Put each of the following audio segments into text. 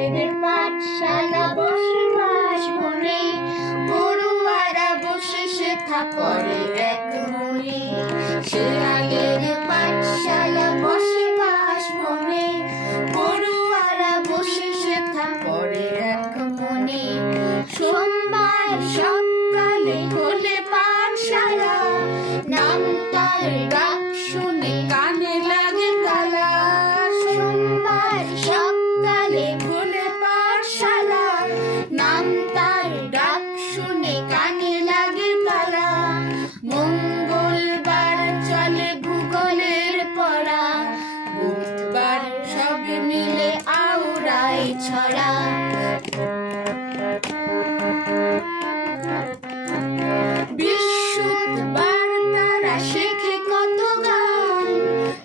এদের পাঠশালা বসবাস বনে, পড়ুয়ারা বসে শেখা করে এক মনে। শেয়ালের পাঠশালা বসবাস বনে, পড়ুয়ারা বসে শেখা করে এক মনে। সোমবার সকালে হলে পাঠশালা, নাম তার ডাক শুনে কানে লাগে তালা। সোমবার সকালে হলে পাঠশালা, নাম তার ডাক শুনে কানে লাগে তালা। মঙ্গলবার চলে ভূগোলের পড়া, বুধবার সব মিলে আওড়ায় ছড়া। বৃহস্পতিবার তারা শেখে কত গান,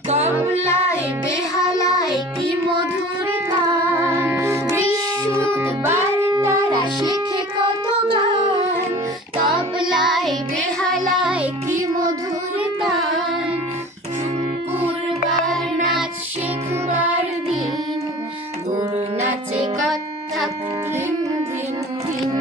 তবলায় বেহালায় কি মধুর গান। বৃহস্পতিবার তারা শেখে কত গান, তবলায় বেহালায় কি মধুর গান। শুক্রবার নাচ শেখবার দিন, গরু নাচে কত্থক ধিন ধিন ধিন।